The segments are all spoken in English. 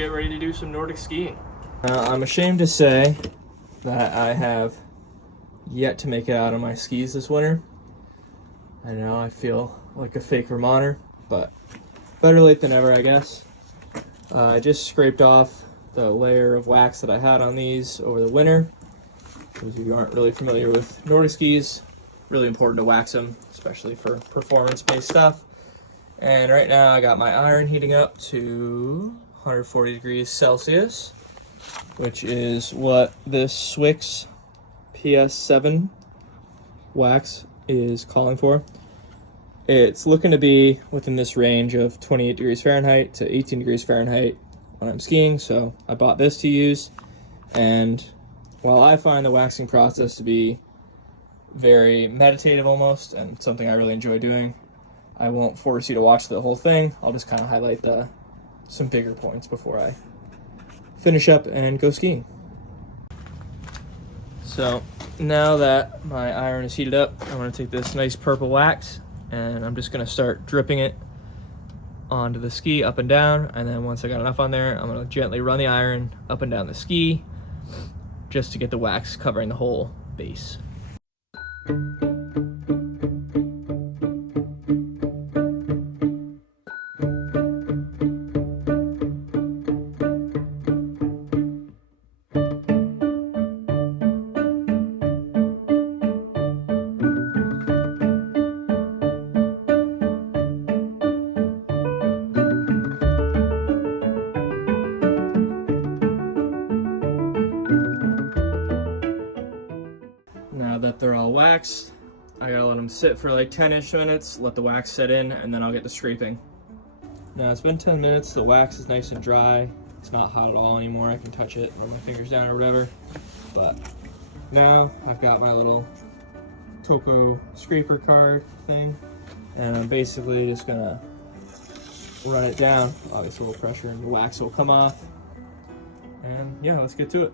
get ready to do some Nordic skiing. I'm ashamed to say that I have yet to make it out on my skis this winter. I know I feel like a fake Vermonter, but better late than never, I guess. I just scraped off the layer of wax that I had on these over the winter. Those of you who aren't really familiar with Nordic skis, really important to wax them, especially for performance-based stuff. And right now I got my iron heating up to 140 degrees Celsius, which is what this Swix PS7 wax is calling for. It's looking to be within this range of 28 degrees Fahrenheit to 18 degrees Fahrenheit when I'm skiing, so I bought this to use. And while I find the waxing process to be very meditative almost, and something I really enjoy doing, I won't force you to watch the whole thing. I'll just kind of highlight some bigger points before I finish up and go skiing. So now that my iron is heated up, I'm going to take this nice purple wax and I'm just going to start dripping it onto the ski up and down. And then once I got enough on there, I'm going to gently run the iron up and down the ski just to get the wax covering the whole base. Now that they're all waxed, I gotta let them sit for like 10-ish minutes, let the wax set in, and then I'll get to scraping. Now it's been 10 minutes, the wax is nice and dry. It's not hot at all anymore. I can touch it, run my fingers down or whatever. But now I've got my little Toco scraper card thing, and I'm basically just gonna run it down. Obviously a little pressure and the wax will come off. And yeah, let's get to it.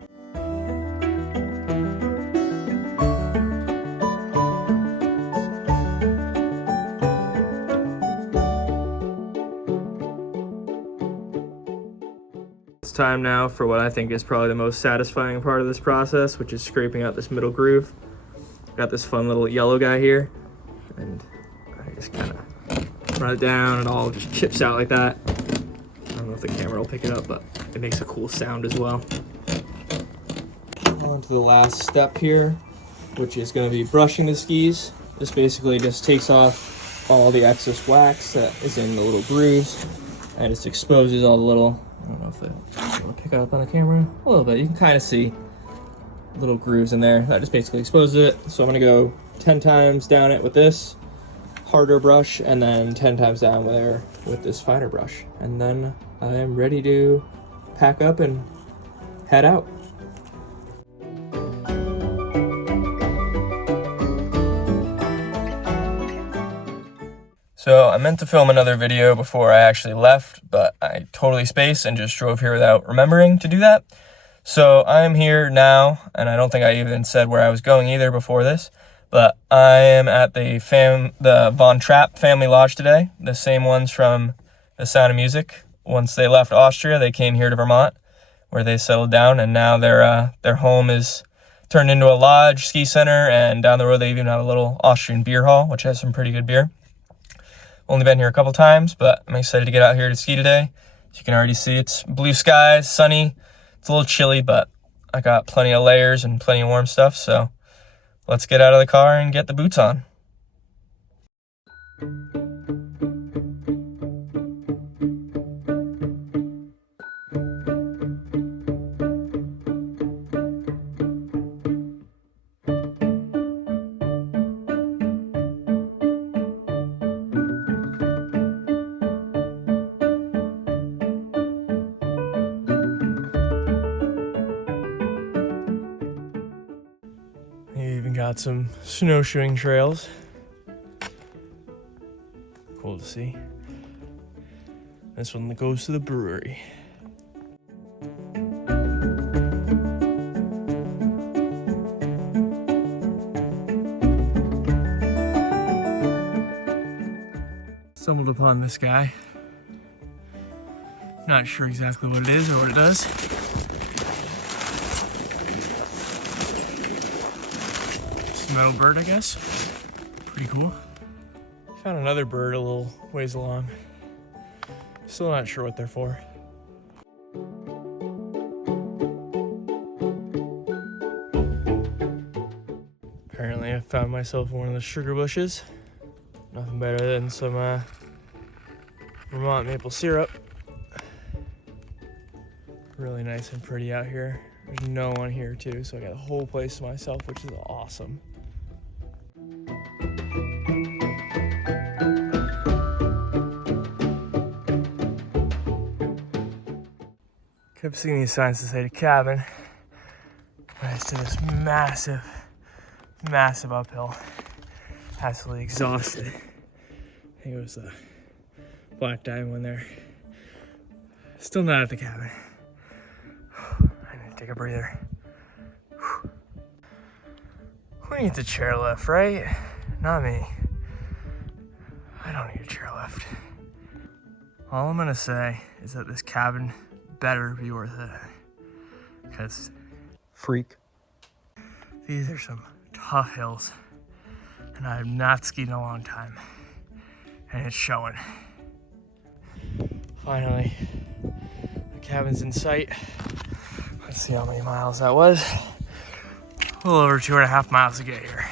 It's time now for what I think is probably the most satisfying part of this process, which is scraping out this middle groove. Got this fun little yellow guy here, and I just kind of run it down and it all just chips out like that. I don't know if the camera will pick it up, but it makes a cool sound as well. On to the last step here, which is going to be brushing the skis. This basically just takes off all the excess wax that is in the little grooves and just exposes all the little, I don't know if I want to pick it up on the camera a little bit. You can kind of see little grooves in there. That just basically exposes it. So I'm going to go 10 times down it with this harder brush and then 10 times down there with this finer brush. And then I am ready to pack up and head out. So I meant to film another video before I actually left, but I totally spaced and just drove here without remembering to do that. So I'm here now, and I don't think I even said where I was going either before this, but I am at the Trapp Family Lodge today, the same ones from The Sound of Music. Once they left Austria, they came here to Vermont, where they settled down, and now their home is turned into a lodge, ski center, and down the road they even have a little Austrian beer hall, which has some pretty good beer. Only been here a couple times, but I'm excited to get out here to ski today. As you can already see, it's blue skies, sunny. It's a little chilly, but I got plenty of layers and plenty of warm stuff, so let's get out of the car and get the boots on. Even got some snowshoeing trails. Cool to see. This one goes to the brewery. Stumbled upon this guy. Not sure exactly what it is or what it does. It's a metal bird, I guess. Pretty cool. Found another bird a little ways along. Still not sure what they're for. Apparently I found myself in one of the sugar bushes. Nothing better than some Vermont maple syrup. Really nice and pretty out here. There's no one here too, so I got the whole place to myself, which is awesome. Kept seeing these signs to say the cabin, but it's to this massive uphill. Absolutely exhausted. I think it was the black diamond one there. Still not at the cabin. I need to take a breather. Who needs a chairlift, right? Not me. I don't need a chairlift. All I'm gonna say is that this cabin better be worth it. Because freak. These are some tough hills. And I have not skied in a long time. And it's showing. Finally, the cabin's in sight. Let's see how many miles that was. A little over 2.5 miles to get here.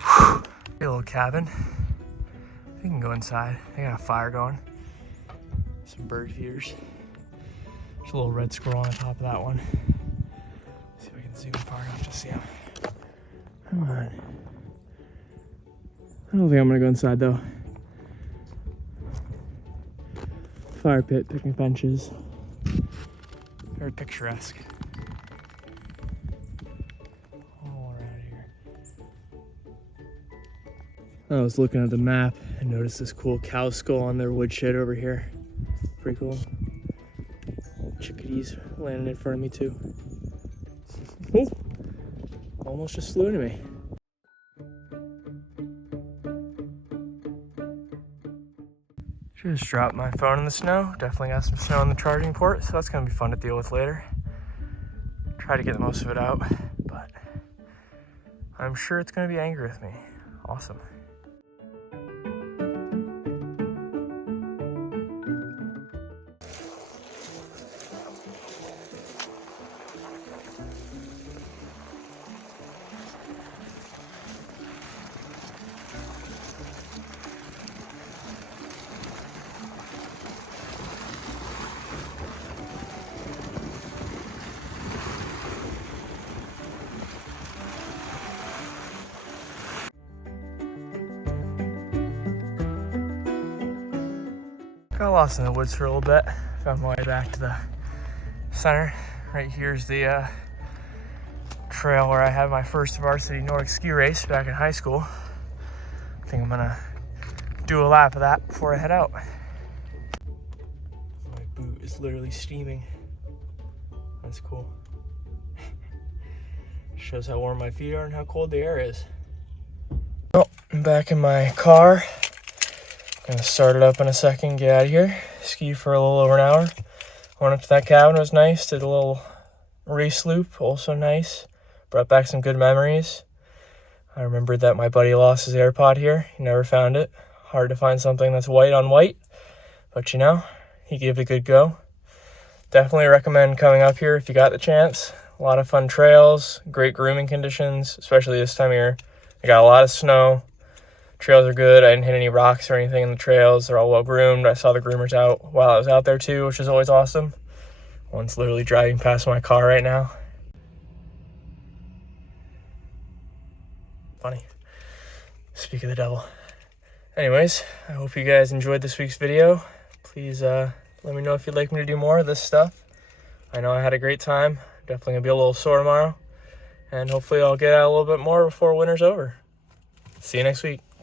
Whew. A little cabin. You can go inside. They got a fire going. Some bird feeders. There's a little red squirrel on top of that one. Let's see if I can zoom far enough to see him. Come on. I don't think I'm gonna go inside though. Fire pit, picnic benches. Very picturesque. All around here. I was looking at the map and noticed this cool cow skull on their woodshed over here. Pretty cool. Chickadees landing in front of me too. Oh, almost just flew into me. Just dropped my phone in the snow. Definitely got some snow on the charging port, so that's gonna be fun to deal with later. Try to get the most of it out, but I'm sure it's gonna be angry with me. Awesome. Got lost in the woods for a little bit. Found my way back to the center. Right here's the trail where I had my first varsity Nordic ski race back in high school. I think I'm gonna do a lap of that before I head out. My boot is literally steaming. That's cool. Shows how warm my feet are and how cold the air is. Well, I'm back in my car. Gonna start it up in a second, get out of here. Ski for a little over an hour. Went up to that cabin, it was nice. Did a little race loop, also nice. Brought back some good memories. I remembered that my buddy lost his AirPod here. He never found it. Hard to find something that's white on white. But you know, he gave it a good go. Definitely recommend coming up here if you got the chance. A lot of fun trails, great grooming conditions, especially this time of year. I got a lot of snow. Trails are good. I didn't hit any rocks or anything in the trails. They're all well groomed. I saw the groomers out while I was out there too, which is always awesome. One's literally driving past my car right now. Funny. Speak of the devil. Anyways, I hope you guys enjoyed this week's video. Please let me know if you'd like me to do more of this stuff. I know I had a great time. Definitely gonna be a little sore tomorrow. And hopefully I'll get out a little bit more before winter's over. See you next week.